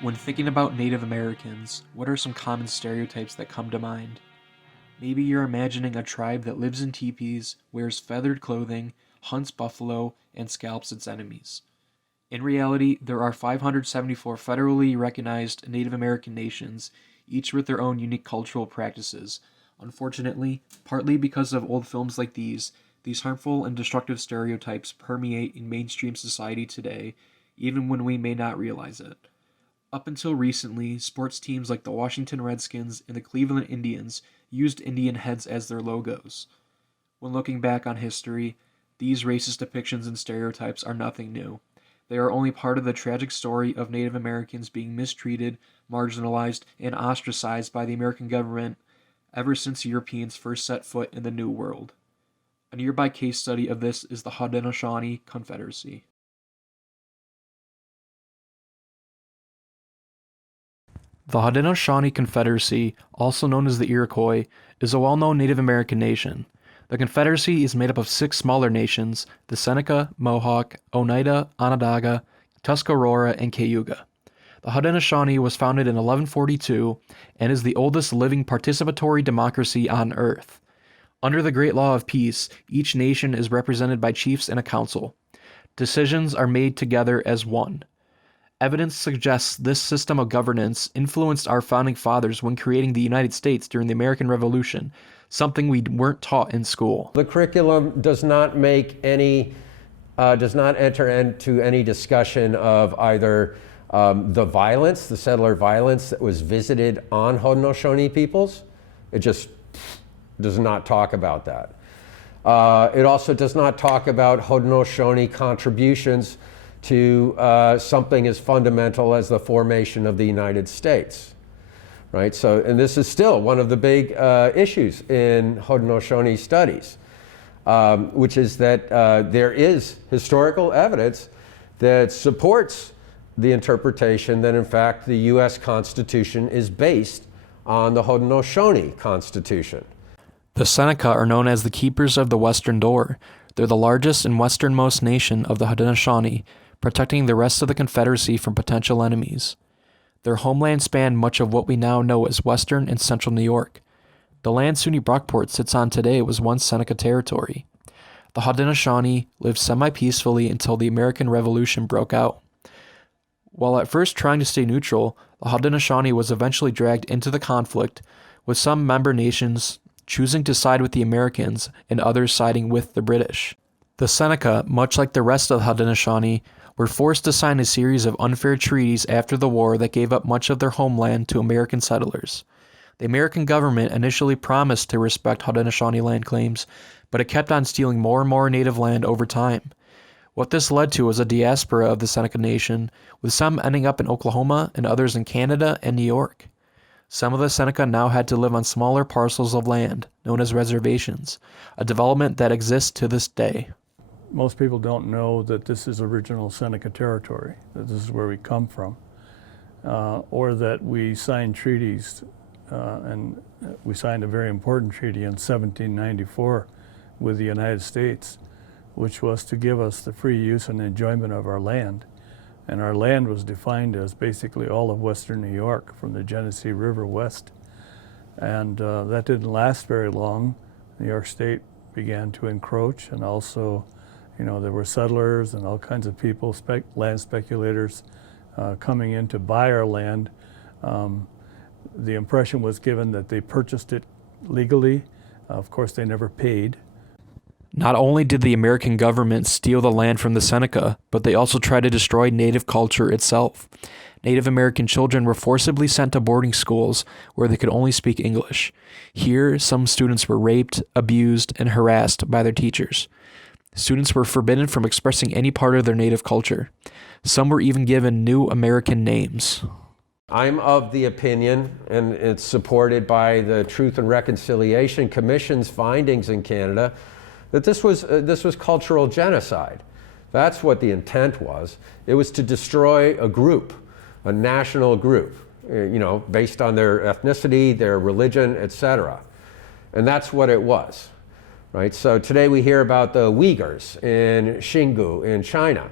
When thinking about Native Americans, what are some common stereotypes that come to mind? Maybe you're imagining a tribe that lives in teepees, wears feathered clothing, hunts buffalo, and scalps its enemies. In reality, there are 574 federally recognized Native American nations, each with their own unique cultural practices. Unfortunately, partly because of old films like these harmful and destructive stereotypes permeate in mainstream society today, even when we may not realize it. Up until recently, sports teams like the Washington Redskins and the Cleveland Indians used Indian heads as their logos. When looking back on history, these racist depictions and stereotypes are nothing new. They are only part of the tragic story of Native Americans being mistreated, marginalized, and ostracized by the American government ever since Europeans first set foot in the New World. A nearby case study of this is the Haudenosaunee Confederacy. The Haudenosaunee Confederacy, also known as the Iroquois, is a well-known Native American nation. The Confederacy is made up of 6 smaller nations: the Seneca, Mohawk, Oneida, Onondaga, Tuscarora, and Cayuga. The Haudenosaunee was founded in 1142 and is the oldest living participatory democracy on Earth. Under the Great Law of Peace, each nation is represented by chiefs and a council. Decisions are made together as one. Evidence suggests this system of governance influenced our founding fathers when creating the United States during the American Revolution, something we weren't taught in school. The curriculum does not enter into any discussion of either the violence, the settler violence that was visited on Haudenosaunee peoples. It just does not talk about that. It also does not talk about Haudenosaunee contributions to something as fundamental as the formation of the United States, right? So, and this is still one of the big issues in Haudenosaunee studies, which is that there is historical evidence that supports the interpretation that in fact the U.S. Constitution is based on the Haudenosaunee Constitution. The Seneca are known as the Keepers of the Western Door. They're the largest and westernmost nation of the Haudenosaunee, protecting the rest of the Confederacy from potential enemies. Their homeland spanned much of what we now know as western and central New York. The land SUNY Brockport sits on today was once Seneca territory. The Haudenosaunee lived semi-peacefully until the American Revolution broke out. While at first trying to stay neutral, the Haudenosaunee was eventually dragged into the conflict, with some member nations choosing to side with the Americans and others siding with the British. The Seneca, much like the rest of the Haudenosaunee, were forced to sign a series of unfair treaties after the war that gave up much of their homeland to American settlers. The American government initially promised to respect Haudenosaunee land claims, but it kept on stealing more and more native land over time. What this led to was a diaspora of the Seneca Nation, with some ending up in Oklahoma and others in Canada and New York. Some of the Seneca now had to live on smaller parcels of land, known as reservations, a development that exists to this day. Most people don't know that this is original Seneca territory, that this is where we come from, or that we signed treaties, and we signed a very important treaty in 1794 with the United States, which was to give us the free use and enjoyment of our land. And our land was defined as basically all of western New York from the Genesee River west. And that didn't last very long. New York State began to encroach, and also there were settlers and all kinds of people, land speculators, coming in to buy our land. The impression was given that they purchased it legally. Of course, they never paid. Not only did the American government steal the land from the Seneca, but they also tried to destroy native culture itself. Native American children were forcibly sent to boarding schools where they could only speak English. Here, some students were raped, abused, and harassed by their teachers. Students were forbidden from expressing any part of their native culture. Some were even given new American names. I'm of the opinion, and it's supported by the Truth and Reconciliation Commission's findings in Canada, that this was cultural genocide. That's what the intent was. It was to destroy a group, a national group, based on their ethnicity, their religion, etc. And that's what it was, right? So today we hear about the Uyghurs in Xingu in China,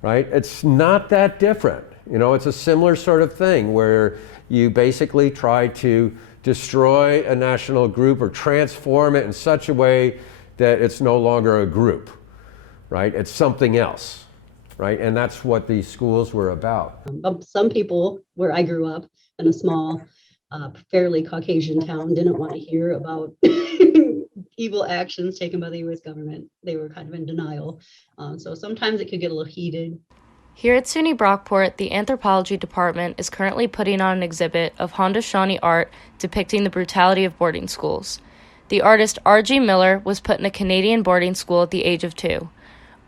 right? It's not that different. You know, it's a similar sort of thing where you basically try to destroy a national group or transform it in such a way that it's no longer a group, right? It's something else, right? And that's what these schools were about. Some people where I grew up in a small, fairly Caucasian town didn't want to hear about evil actions taken by the U.S. government. They were kind of in denial. So sometimes it could get a little heated. Here at SUNY Brockport, the anthropology department is currently putting on an exhibit of Haudenosaunee art depicting the brutality of boarding schools. The artist R.G. Miller was put in a Canadian boarding school at the age of 2.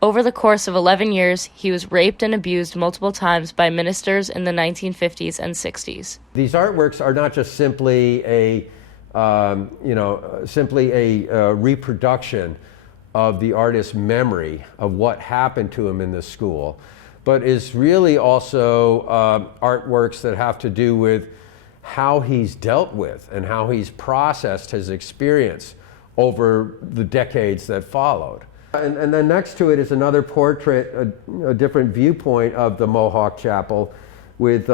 Over the course of 11 years, he was raped and abused multiple times by ministers in the 1950s and 60s. These artworks are not just simply a reproduction of the artist's memory of what happened to him in the school, but is really also artworks that have to do with how he's dealt with and how he's processed his experience over the decades that followed. And then next to it is another portrait, a different viewpoint of the Mohawk Chapel with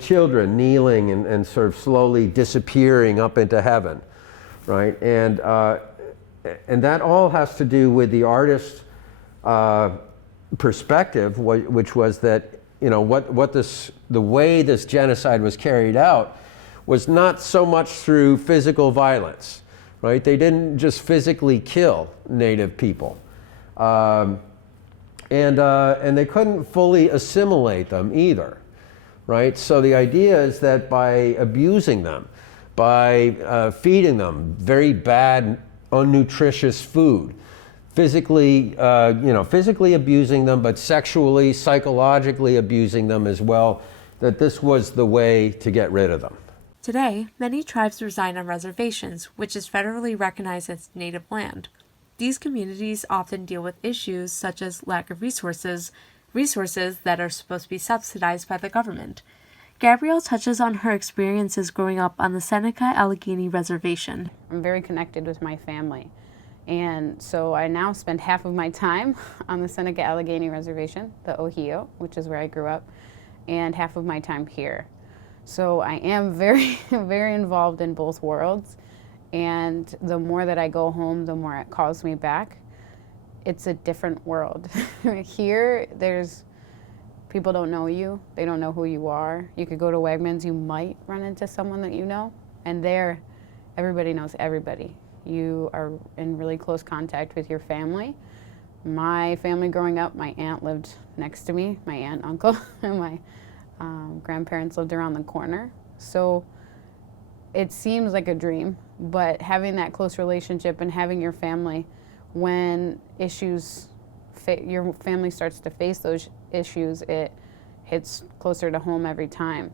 children kneeling and sort of slowly disappearing up into heaven, right? And that all has to do with the artist's perspective, which was that, you know, the way this genocide was carried out was not so much through physical violence, right? They didn't just physically kill Native people. And they couldn't fully assimilate them either, right? So the idea is that by abusing them, by feeding them very bad, unnutritious food, physically abusing them, but sexually, psychologically abusing them as well, that this was the way to get rid of them. Today, many tribes reside on reservations, which is federally recognized as native land. These communities often deal with issues such as lack of resources that are supposed to be subsidized by the government. Gabrielle touches on her experiences growing up on the Seneca Allegheny Reservation. I'm very connected with my family, and so I now spend half of my time on the Seneca Allegheny Reservation, the Ohio, which is where I grew up, and half of my time here. So I am very, very involved in both worlds. And the more that I go home, the more it calls me back. It's a different world. Here, people don't know you. They don't know who you are. You could go to Wegmans, you might run into someone that you know. And there, everybody knows everybody. You are in really close contact with your family. My family growing up, my aunt lived next to me, my aunt, uncle, and my grandparents lived around the corner. So it seems like a dream, but having that close relationship and having your family, when your family starts to face those issues, it hits closer to home every time.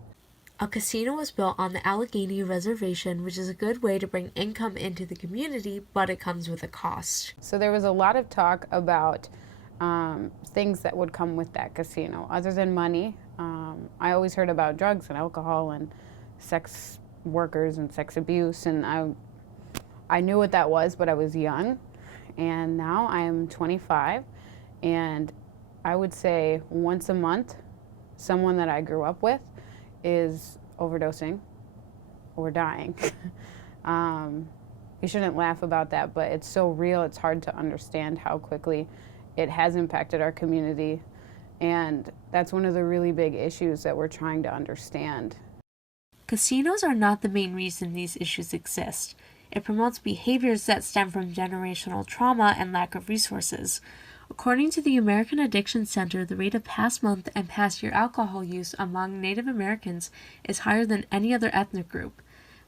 A casino was built on the Allegheny Reservation, which is a good way to bring income into the community, but it comes with a cost. So there was a lot of talk about things that would come with that casino, other than money. I always heard about drugs and alcohol and sex workers and sex abuse, and I knew what that was, but I was young. And now I am 25, and I would say once a month, someone that I grew up with is overdosing or dying. You shouldn't laugh about that, but it's so real, it's hard to understand how quickly it has impacted our community. And that's one of the really big issues that we're trying to understand. Casinos are not the main reason these issues exist. It promotes behaviors that stem from generational trauma and lack of resources. According to the American Addiction Center, the rate of past month and past year alcohol use among Native Americans is higher than any other ethnic group.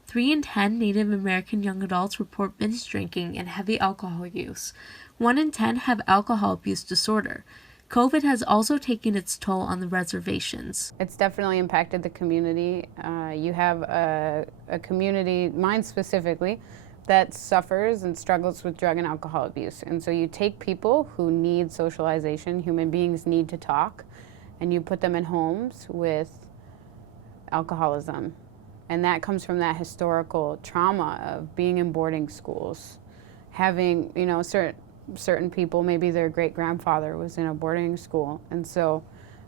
3 in 10 Native American young adults report binge drinking and heavy alcohol use. 1 in 10 have alcohol abuse disorder. COVID has also taken its toll on the reservations. It's definitely impacted the community. You have a community, mine specifically, that suffers and struggles with drug and alcohol abuse. And so you take people who need socialization, human beings need to talk, and you put them in homes with alcoholism. And that comes from that historical trauma of being in boarding schools, having, certain people, maybe their great-grandfather was in a boarding school, and so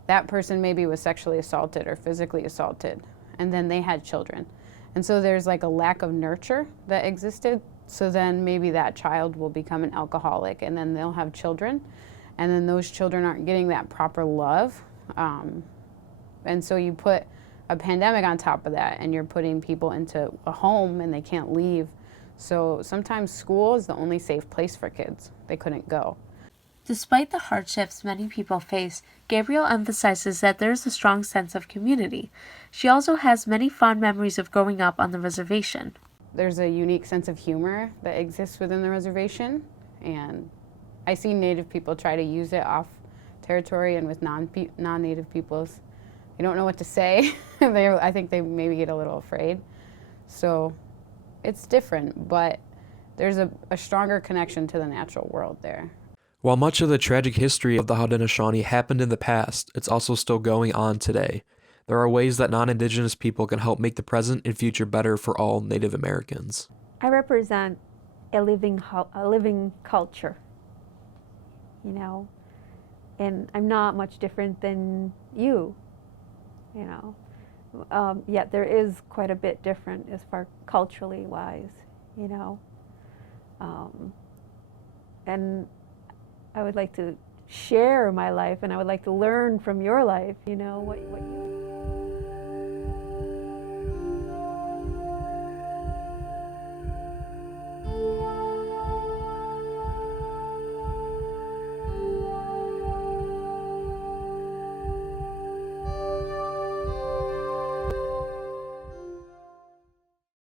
that person maybe was sexually assaulted or physically assaulted, and then they had children. And so there's like a lack of nurture that existed. So then maybe that child will become an alcoholic, and then they'll have children, and then those children aren't getting that proper love. And so you put a pandemic on top of that, and you're putting people into a home and they can't leave. So sometimes school is the only safe place for kids. They couldn't go. Despite the hardships many people face, Gabrielle emphasizes that there is a strong sense of community. She also has many fond memories of growing up on the reservation. There's a unique sense of humor that exists within the reservation, and I see Native people try to use it off territory and with non-Native peoples. They don't know what to say. I think they maybe get a little afraid. So it's different, but there's a stronger connection to the natural world there. While much of the tragic history of the Haudenosaunee happened in the past, it's also still going on today. There are ways that non-Indigenous people can help make the present and future better for all Native Americans. I represent a living culture, and I'm not much different than you, yet there is quite a bit different as far culturally wise, and I would like to share my life, and I would like to learn from your life, what you